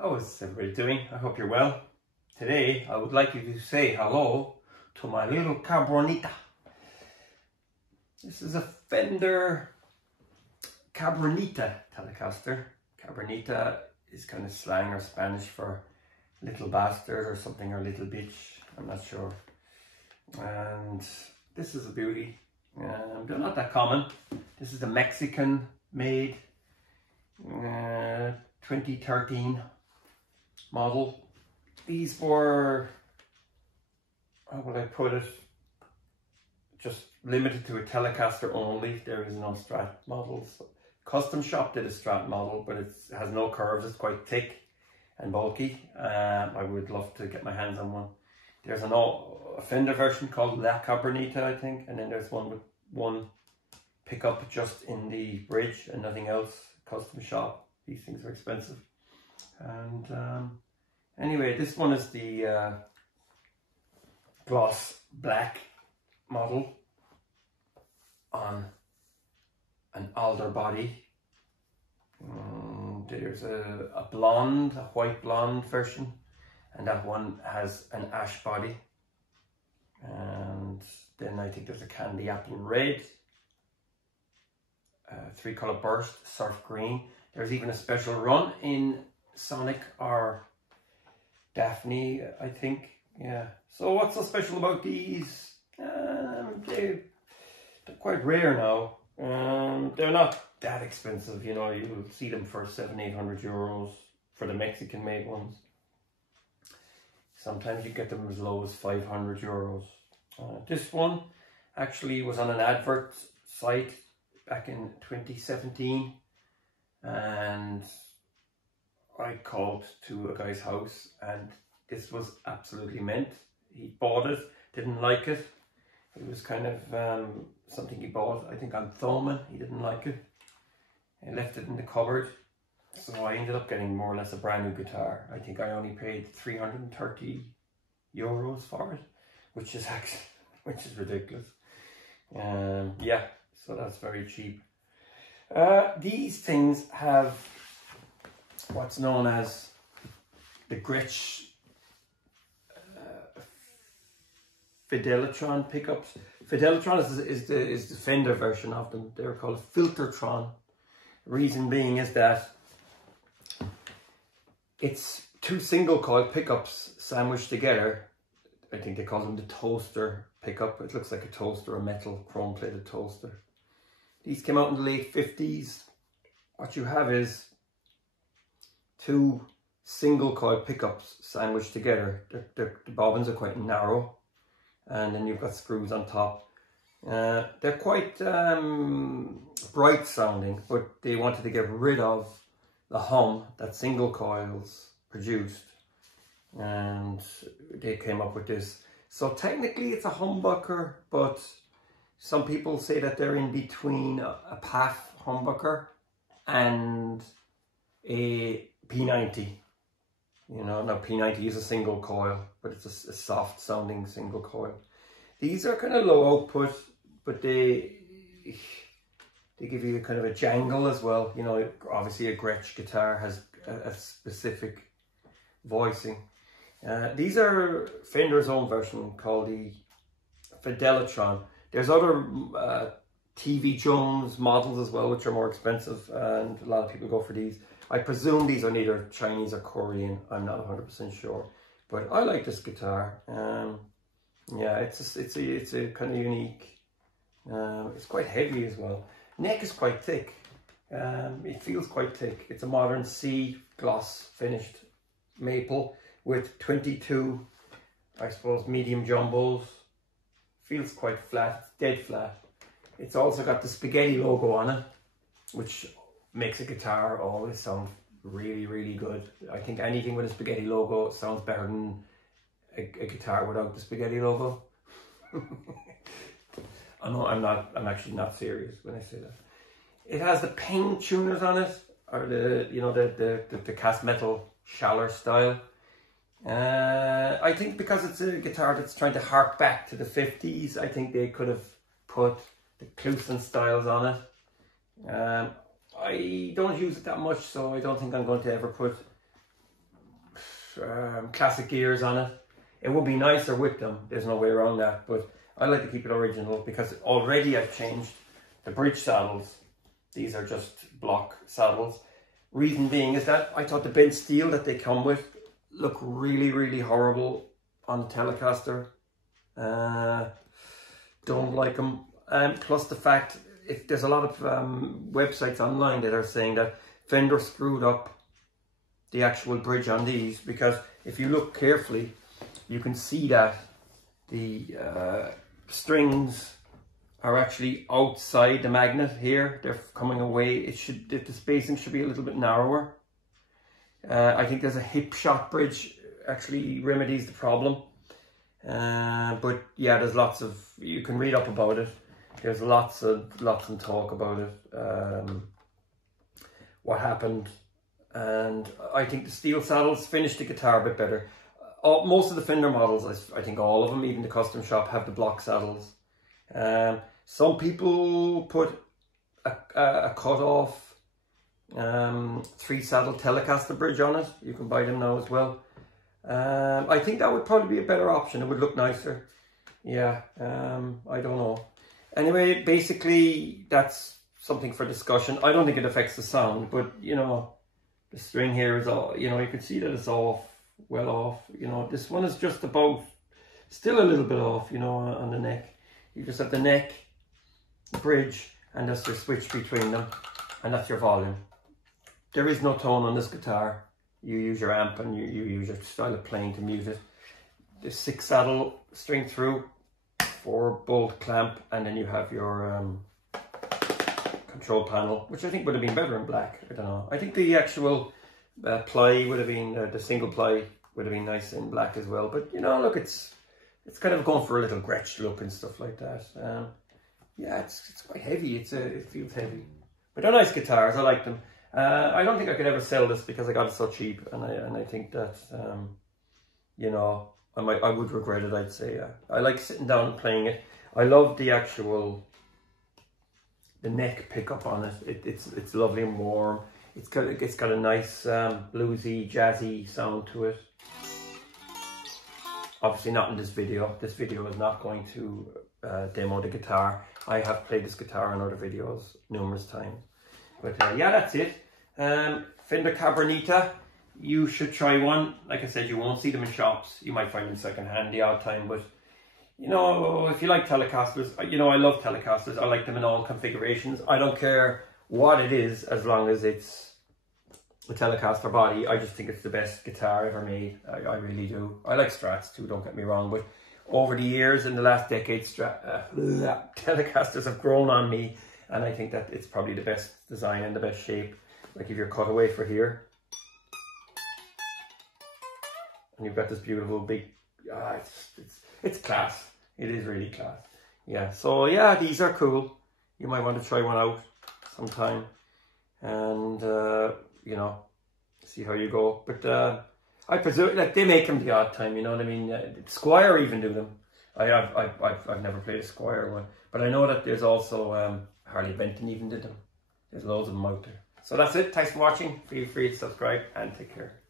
How is everybody doing? I hope you're well. Today I would like you to say hello to my little Cabronita. This is a Fender Cabronita Telecaster. Cabronita is kind of slang or Spanish for little bastard or something, or little bitch, I'm not sure. And this is a beauty. They're not that common. This is a Mexican made 2013 model. These were, how would I put it, just limited to a Telecaster only. There is no Strat models. Custom Shop did a Strat model, but it has no curves. It's quite thick and bulky. I would love to get my hands on one. There's a Fender version called La Cabronita, I think, and then there's one with one pickup just in the bridge and nothing else. Custom Shop. These things are expensive. And anyway, this one is the gloss black model on an alder body. There's a white blonde version, and that one has an ash body. And then I think there's a candy apple red, 3-color burst, surf green. There's even a special run in Sonic or Daphne, I think. Yeah. So what's so special about these? They're quite rare now. They're not that expensive, you know. You'll see them for 700-800 euros for the Mexican made ones. Sometimes you get them as low as 500 euros. This one actually was on an advert site back in 2017, and I called to a guy's house, and this was absolutely mint. He bought it, didn't like it. It was kind of something he bought, I think, on Thomann. He didn't like it. He left it in the cupboard. So I ended up getting more or less a brand new guitar. I think I only paid 330 euros for it, which is ridiculous. Yeah, so that's very cheap. These things have what's known as the Gretsch Fideli'Tron pickups. Fideli'Tron is the Fender version of them. They're called FilterTron. Reason being is that it's two single coil pickups sandwiched together. I think they call them the toaster pickup. It looks like a toaster, a metal chrome plated toaster. These came out in the late 50s. What you have is two single coil pickups sandwiched together. The bobbins are quite narrow, and then you've got screws on top. They're quite bright sounding, but they wanted to get rid of the hum that single coils produced, and they came up with this. So technically it's a humbucker, but some people say that they're in between a PAF humbucker and a P90. You know, now P90 is a single coil, but it's a soft sounding single coil. These are kind of low output, but they give you kind of a jangle as well. You know, obviously a Gretsch guitar has a specific voicing. These are Fender's own version called the Fideli'Tron. There's other TV Jones models as well, which are more expensive, and a lot of people go for these. I presume these are neither Chinese or Korean. I'm not 100% sure, but I like this guitar. Yeah, it's a kind of unique. It's quite heavy as well. Neck is quite thick. It feels quite thick. It's a modern C gloss finished maple with 22, I suppose, medium jumbos. Feels quite flat, dead flat. It's also got the spaghetti logo on it, which makes a guitar always sound really, really good. I think anything with a spaghetti logo sounds better than a guitar without the spaghetti logo. I'm actually not serious when I say that. It has the pain tuners on it, or the cast metal Schaller style. I think because it's a guitar that's trying to hark back to the 50s, I think they could have put the Kluson styles on it. I don't use it that much, so I don't think I'm going to ever put classic gears on it. It would be nicer with them, there's no way around that, but I like to keep it original because already I've changed the bridge saddles. These are just block saddles. Reason being is that I thought the bent steel that they come with look really, really horrible on the Telecaster. Don't like them. Plus the fact, if there's a lot of websites online that are saying that Fender screwed up the actual bridge on these, because if you look carefully, you can see that the strings are actually outside the magnet here. They're coming away. The spacing should be a little bit narrower. I think there's a hip shot bridge actually remedies the problem. But yeah, there's lots of, you can read up about it. There's lots of talk about it. What happened, and I think the steel saddles finish the guitar a bit better. Most of the Fender models, I think all of them, even the custom shop, have the block saddles. Some people put a cut-off 3-saddle Telecaster bridge on it. You can buy them now as well. I think that would probably be a better option. It would look nicer. Yeah, I don't know. Anyway, basically, that's something for discussion. I don't think it affects the sound, but, you know, the string here is all, you know, you can see that it's off. Well off, you know. This one is just about, still a little bit off, you know, on the neck. You just have the neck, the bridge, and that's your switch between them, and that's your volume. There is no tone on this guitar. You use your amp and you use your style of playing to mute it. The 6-saddle string through, 4-bolt clamp, and then you have your control panel, which I think would have been better in black. I don't know. I think the actual ply would have been, the single ply would have been nice in black as well, but you know, look, it's kind of going for a little Gretsch look and stuff like that. Yeah, it's quite heavy. It feels heavy, but they're nice guitars. I like them. I don't think I could ever sell this because I got it so cheap, and I think that you know, I would regret it. I'd say I like sitting down and playing it. I love the actual neck pickup on it. It's lovely and warm. It's got a nice bluesy, jazzy sound to it. Obviously not in this video. This video is not going to demo the guitar. I have played this guitar in other videos numerous times. But yeah, that's it. Fender Cabronita. You should try one. Like I said, you won't see them in shops. You might find them secondhand the odd time, but you know, if you like Telecasters, you know, I love Telecasters. I like them in all configurations. I don't care what it is, as long as it's a Telecaster body. I just think it's the best guitar ever made. I really do. I like Strats too, don't get me wrong, but over the years, in the last decade, Telecasters have grown on me, and I think that it's probably the best design and the best shape. Like if you're cut away for here, and you've got this beautiful big, it's class. It is really class. Yeah, so yeah, these are cool. You might want to try one out sometime, and you know, see how you go. But I presume, like, they make them the odd time, you know what I mean? Squier even do them. I've never played a Squier one, but I know that there's also Harley Benton even did them. There's loads of them out there. So that's it. Thanks for watching. Feel free to subscribe and take care.